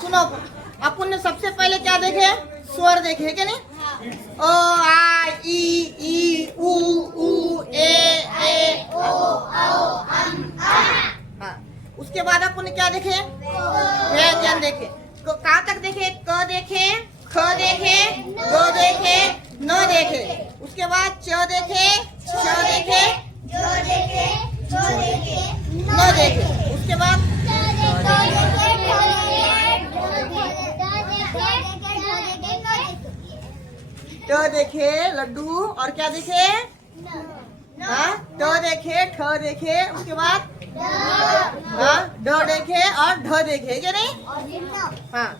सुनो, अपन ने सबसे पहले क्या देखे? स्वर देखे क्या नहीं? ओ आ ई उ ए ओ हाँ। उसके बाद अपन ने क्या देखे? व्यंजन देखे। कहाँ तक देखे? क देखे, ख देखे, ग देखे, न देखे। उसके बाद च देखे, छ देखे, न देखे। उसके बाद ट देखे लड्डू, और क्या देखे? हाँ, ट देखे, ठ देखे, उसके बाद हाँ ड देखे और ढ देखे क्या नहीं? हाँ।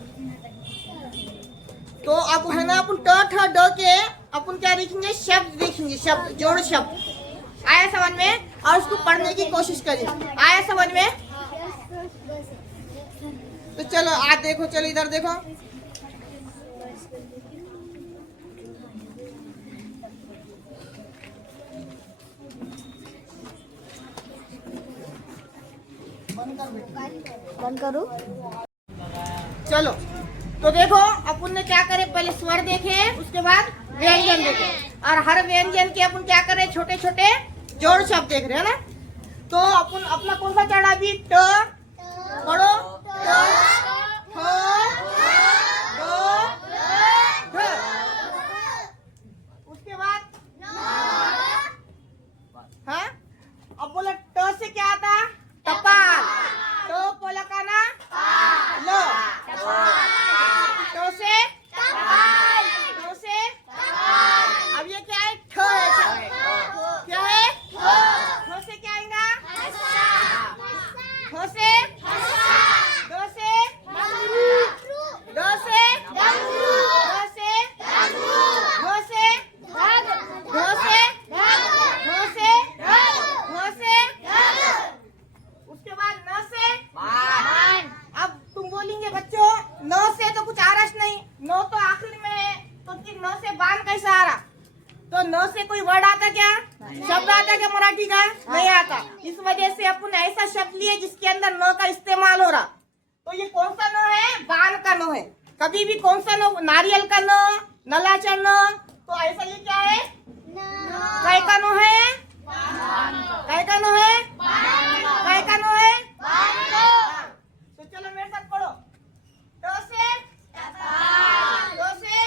तो अब है ना, अपन ट ठ ड के अपन क्या देखेंगे? शब्द देखेंगे, शब्द, जोड़ शब्द। आया समझ में? और उसको पढ़ने की कोशिश करिए। आया समझ में? तो चलो आज देखो, चलो इधर देखो। बंद करूं? चलो तो देखो, अपन ने क्या करे? पहले स्वर देखे, उसके बाद व्यंजन देखे, और हर व्यंजन के अपन क्या करे? छोटे छोटे जोड़ शब्द देख रहे हैं ना। तो अपन अपना कौन सा चढ़ा अभी? ट पढ़ो। उसके बाद हाँ, अब बोला ट से क्या आता? टपाल। तो बोला का ना लो। तो से अब ये क्या है? ठ है। क्या है? ठ से क्या आएगा? ठ से दो से उसके बाद न से। अब तुम बोलेंगे बच्चों, न से तो कुछ आ रहा नहीं, न तो आखिर में है, तो न से बान कैसा आ रहा? तो न से कोई वर्ड आता क्या? शब्द आता क्या मराठी का? नहीं आता। इस वजह से अपन ऐसा शब्द लिए जिसके अंदर न का इस्तेमाल हो रहा। तो ये कौन सा न है? बान का न है। कभी भी कौन सा न? नारियल का न, नलाचर न। तो ऐसा ये क्या है? काय का न है? काय का न है? काय का न है? तो चलो मेरे साथ पढ़ो। ट से दो से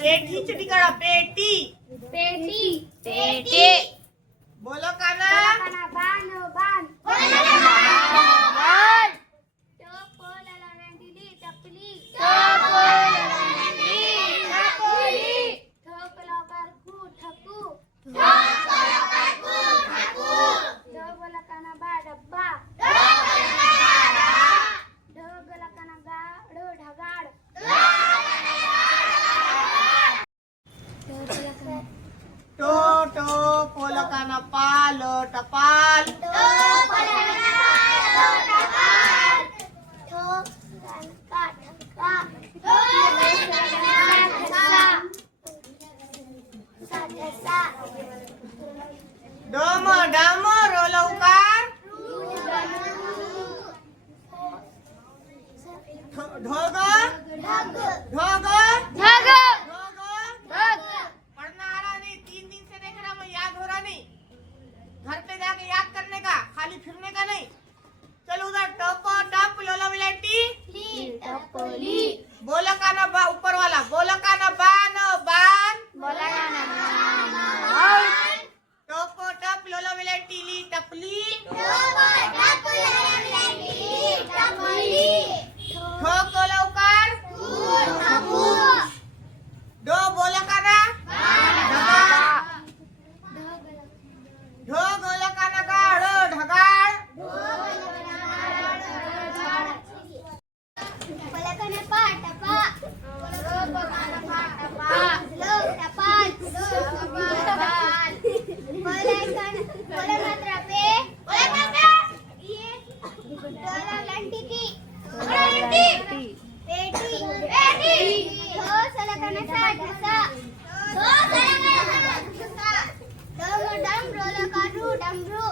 पेठी चटी करा पेटी पेटी पेटी बोलो काना बाण बाण सा ढसा धो गलगल घसा डम डम रोला कारू डमरू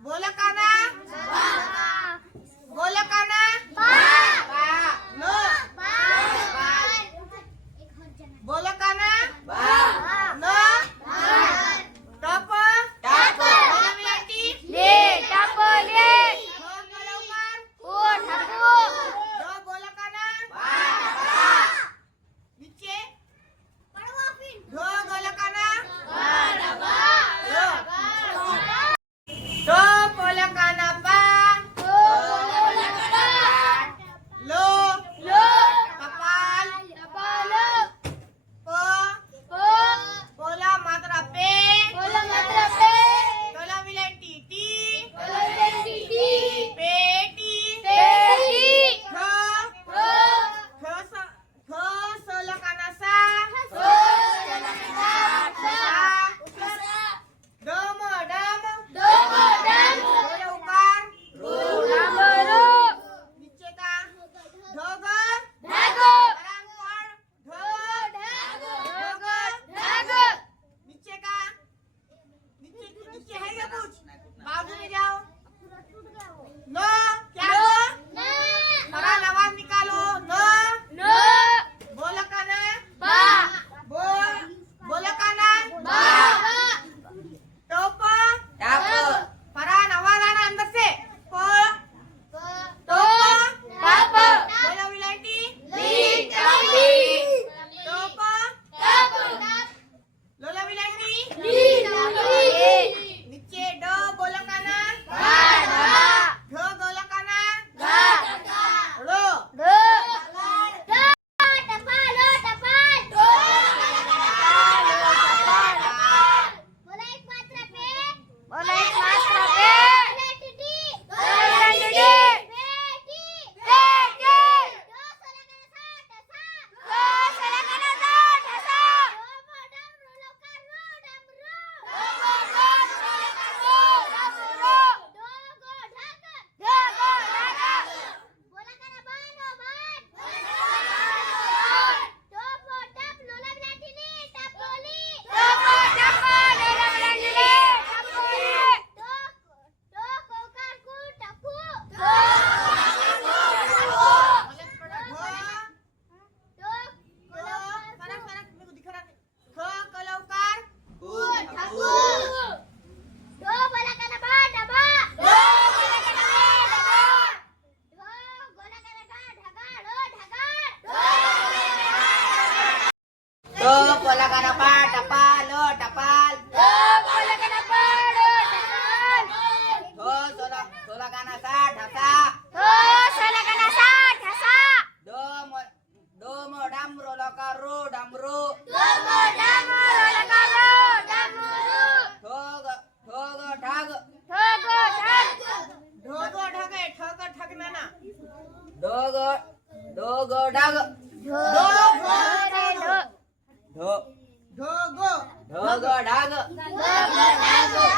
बोला काना बोला काना बा न बोला काना न टप बोला विलायटी बोला काना नीचे बोला काना बोला काना पा लो कपाल बोला मात्रा पे बोला विलायटी टी पेटी सोला काना सा डम बोला उकार नीचे का ढग नीचे का नीचे है क्या कुछ बाजू में जाओ नो क्या लो बड़ा आवाज निकालो नो बोला काना बोला काना टोप परान आवाज आना अंदर से टोप बोला विलायटी टोप लोला विलायटी नीचे ड बोला काना ढ बोला काना रो बोला काना पा टपाल टपाल सोला काना सा ढसा डोम डामरो लकारो डामरो ठोग ढग ढोग ढगे ठग ठगना ना डोग ढग ढोग ढग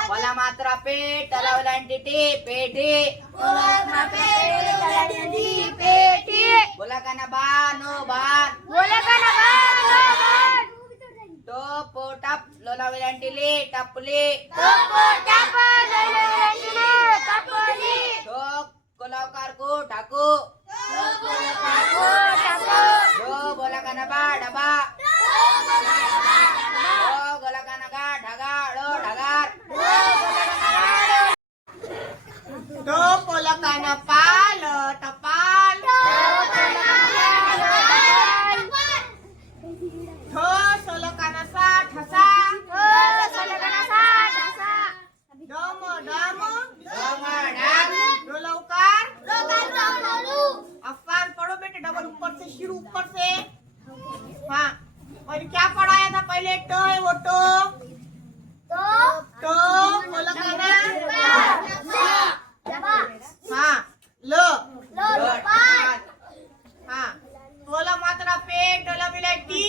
बोला मात्रा पेट लावलांटी पेटी बोला काना बान टोप टप लोला विलांटी टपली ठोक कोलावकार को ठाकू बोला काना बा डबा गोला काना गा ढगा ढगार बोला काना पाल टपाल सोला काना सा ठसा डम लौकार अफगान पढ़ो बेटे डबल ऊपर से शुरू ऊपर से हाँ और क्या पढ़ाया था पहले ट है वो टो बोला काना हाँ लो हाँ बोला मात्रा पेट डोला विलायटी